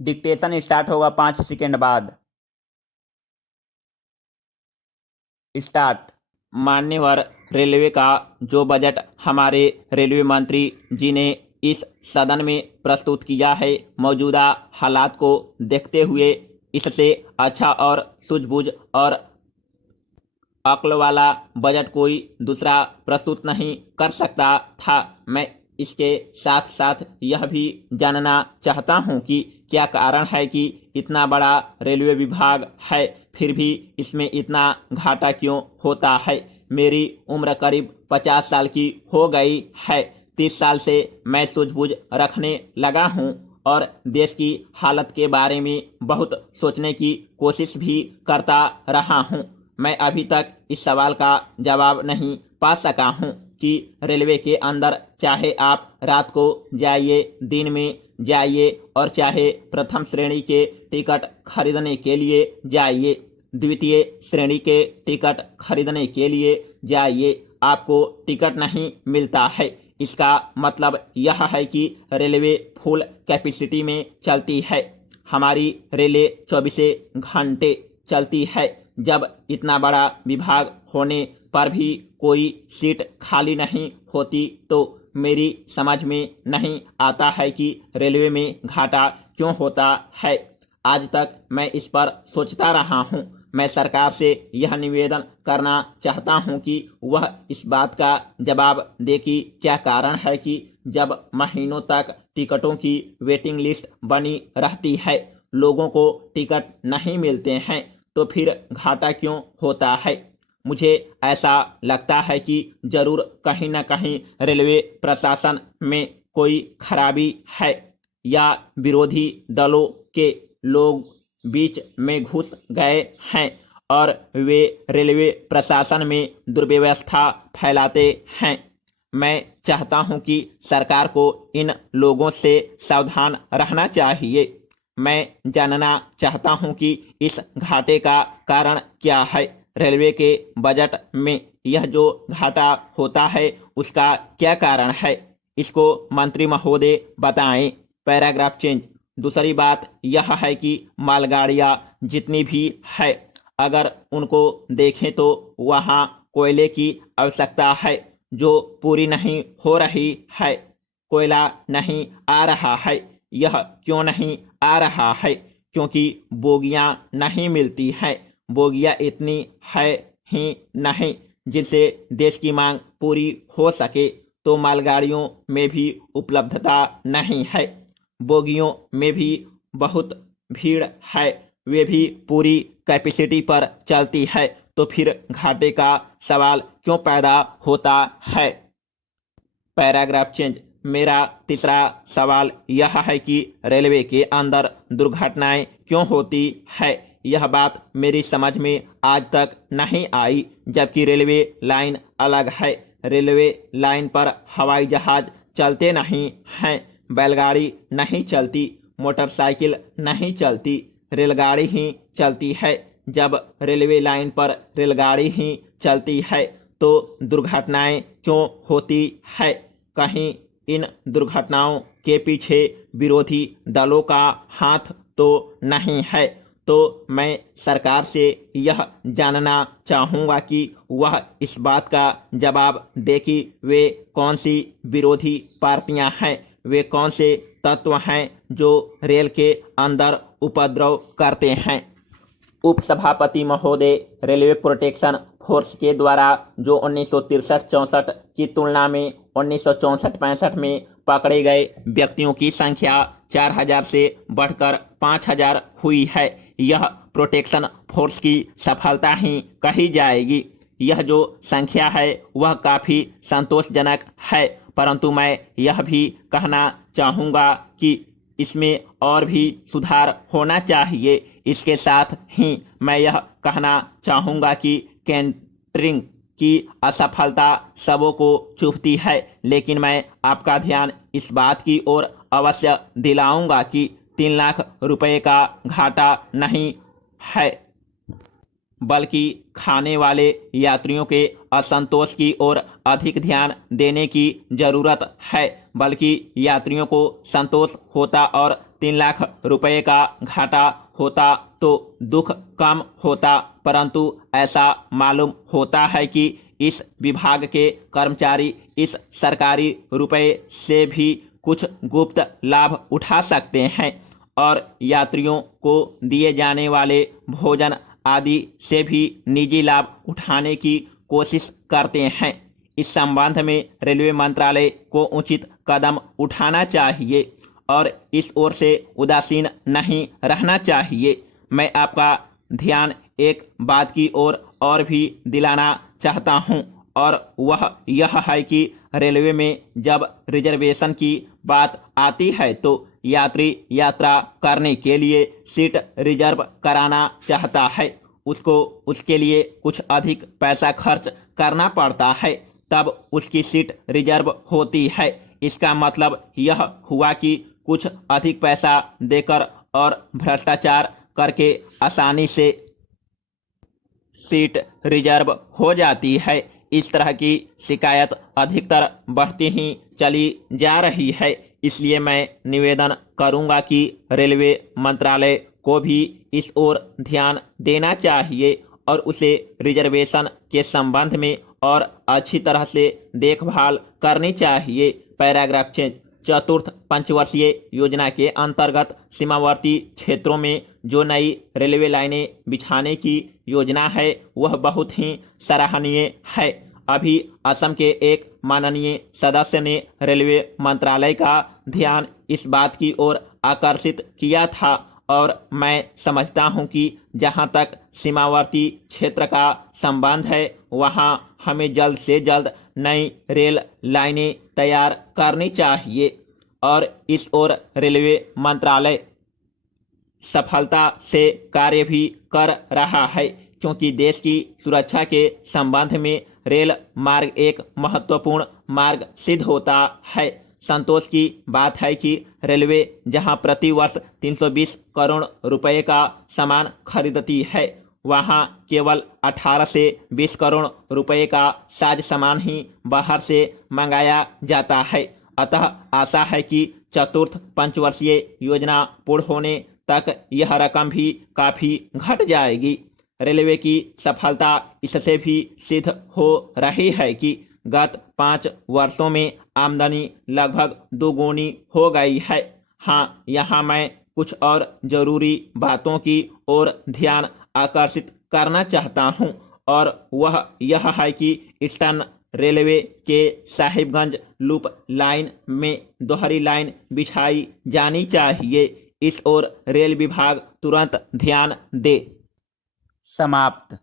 Dictation start होगा 5 second बाद। Start. मान्यवर रेलवे का जो बजट हमारे रेलवे मंत्री जी ने इस सदन में प्रस्तुत किया है, मौजूदा हालात को देखते हुए इससे अच्छा और सूझबूझ और अक्ल वाला बजट कोई दूसरा प्रस्तुत नहीं कर सकता था। मैं इसके साथ साथ यह भी जानना चाहता हूं कि क्या कारण है कि इतना बड़ा रेलवे विभाग है फिर भी इसमें इतना घाटा क्यों होता है। मेरी उम्र करीब 50 साल की हो गई है। 30 साल से मैं सूझबूझ रखने लगा हूं और देश की हालत के बारे में बहुत सोचने की कोशिश भी करता रहा हूं। मैं अभी तक इस सवाल का जवाब नहीं पा सका हूं कि रेलवे के अंदर चाहे आप रात को जाइए, दिन में जाइए और चाहे प्रथम श्रेणी के टिकट खरीदने के लिए जाइए, द्वितीय श्रेणी के टिकट खरीदने के लिए जाइए, आपको टिकट नहीं मिलता है। इसका मतलब यह है कि रेलवे फुल कैपेसिटी में चलती है। हमारी रेलें 24 घंटे चलती है। जब इतना बड़ा विभाग होने पर भी कोई सीट खाली नहीं होती तो मेरी समझ में नहीं आता है कि रेलवे में घाटा क्यों होता है। आज तक मैं इस पर सोचता रहा हूं। मैं सरकार से यह निवेदन करना चाहता हूं कि वह इस बात का जवाब दे कि क्या कारण है कि जब महीनों तक टिकटों की वेटिंग लिस्ट बनी रहती है, लोगों को टिकट नहीं मिलते हैं, तो फिर घाटा क्यों होता है। मुझे ऐसा लगता है कि जरूर कहीं न कहीं रेलवे प्रशासन में कोई खराबी है या विरोधी दलों के लोग बीच में घुस गए हैं और वे रेलवे प्रशासन में दुर्व्यवस्था फैलाते हैं। मैं चाहता हूं कि सरकार को इन लोगों से सावधान रहना चाहिए। मैं जानना चाहता हूं कि इस घाटे का कारण क्या है। रेलवे के बजट में यह जो घाटा होता है उसका क्या कारण है, इसको मंत्री महोदय बताएं। Paragraph change. दूसरी बात यह है कि मालगाड़ियां जितनी भी है, अगर उनको देखें तो वहां कोयले की आवश्यकता है जो पूरी नहीं हो रही है। कोयला नहीं आ रहा है। यह क्यों नहीं आ रहा है? क्योंकि बोगियां नहीं मिलती हैं। बोगियां इतनी है ही नहीं जिससे देश की मांग पूरी हो सके, तो मालगाड़ियों में भी उपलब्धता नहीं है। बोगियों में भी बहुत भीड़ है, वे भी पूरी कैपेसिटी पर चलती है, तो फिर घाटे का सवाल क्यों पैदा होता है। Paragraph change. मेरा तीसरा सवाल यह है कि रेलवे के अंदर दुर्घटनाएं क्यों होती है। यह बात मेरी समझ में आज तक नहीं आई, जबकि रेलवे लाइन अलग है। रेलवे लाइन पर हवाई जहाज चलते नहीं हैं, बैलगाड़ी नहीं चलती, मोटरसाइकिल नहीं चलती, रेलगाड़ी ही चलती है। जब रेलवे लाइन पर रेलगाड़ी ही चलती है तो दुर्घटनाएं क्यों होती है। कहीं इन दुर्घटनाओं के पीछे विरोधी दलों का हाथ तो नहीं है। तो मैं सरकार से यह जानना चाहूँगा कि वह इस बात का जवाब दे कि वे कौन सी विरोधी पार्टियां हैं, वे कौन से तत्व हैं जो रेल के अंदर उपद्रव करते हैं। उपसभापति महोदय, रेलवे प्रोटेक्शन फोर्स के द्वारा जो 1963-64 की तुलना में 1964-65 में पकड़े गए व्यक्तियों की संख्या 4000 से बढ़कर 5000 हुई है। यह प्रोटेक्शन फोर्स की सफलता ही कही जाएगी। यह जो संख्या है वह काफ़ी संतोषजनक है, परंतु मैं यह भी कहना चाहूँगा कि इसमें और भी सुधार होना चाहिए। इसके साथ ही मैं यह कहना चाहूँगा कि कैंटरिंग की असफलता सबों को चुभती है, लेकिन मैं आपका ध्यान इस बात की ओर अवश्य दिलाऊंगा कि 3 लाख रुपए का घाटा नहीं है, बल्कि खाने वाले यात्रियों के असंतोष की ओर अधिक ध्यान देने की जरूरत है। बल्कि यात्रियों को संतोष होता और 3 लाख रुपए का घाटा होता तो दुख कम होता, परंतु ऐसा मालूम होता है कि इस विभाग के कर्मचारी इस सरकारी रुपए से भी कुछ गुप्त लाभ उठा सकते हैं और यात्रियों को दिए जाने वाले भोजन आदि से भी निजी लाभ उठाने की कोशिश करते हैं। इस संबंध में रेलवे मंत्रालय को उचित कदम उठाना चाहिए और इस ओर से उदासीन नहीं रहना चाहिए। मैं आपका ध्यान एक बात की ओर और भी दिलाना चाहता हूं और वह यह है कि रेलवे में जब रिजर्वेशन की बात आती है तो यात्री यात्रा करने के लिए सीट रिजर्व कराना चाहता है, उसको उसके लिए कुछ अधिक पैसा खर्च करना पड़ता है, तब उसकी सीट रिजर्व होती है। इसका मतलब यह हुआ कि कुछ अधिक पैसा देकर और भ्रष्टाचार करके आसानी से सीट रिजर्व हो जाती है। इस तरह की शिकायत अधिकतर बढ़ती ही चली जा रही है। इसलिए मैं निवेदन करूंगा कि रेलवे मंत्रालय को भी इस ओर ध्यान देना चाहिए और उसे रिजर्वेशन के संबंध में और अच्छी तरह से देखभाल करनी चाहिए। पैराग्राफ 6, चतुर्थ पंचवर्षीय योजना के अंतर्गत सीमावर्ती क्षेत्रों में जो नई रेलवे लाइनें बिछाने की योजना है वह बहुत ही सराहनीय है। अभी असम के एक माननीय सदस्य ने रेलवे मंत्रालय का ध्यान इस बात की ओर आकर्षित किया था और मैं समझता हूं कि जहां तक सीमावर्ती क्षेत्र का संबंध है वहां हमें जल्द से जल्द नई रेल लाइनें तैयार करनी चाहिए और इस ओर रेलवे मंत्रालय सफलता से कार्य भी कर रहा है, क्योंकि देश की सुरक्षा के संबंध में रेल मार्ग एक महत्वपूर्ण मार्ग सिद्ध होता है। संतोष की बात है कि रेलवे जहां प्रति वर्ष 320 करोड़ रुपए का सामान खरीदती है वहां केवल 18 से 20 करोड़ रुपए का साज सामान ही बाहर से मंगाया जाता है। अतः आशा है कि चतुर्थ पंचवर्षीय योजना पूर्ण होने तक यह रकम भी काफी घट जाएगी। रेलवे की सफलता इससे भी सिद्ध हो रही है कि गत 5 वर्षों में आमदनी लगभग दोगुनी हो गई है। हाँ, यहाँ मैं कुछ और जरूरी बातों की ओर ध्यान आकर्षित करना चाहता हूँ और वह यह है कि ईस्टर्न रेलवे के साहिबगंज लूप लाइन में दोहरी लाइन बिछाई जानी चाहिए। इस ओर रेल विभाग तुरंत ध्यान दे। समाप्त।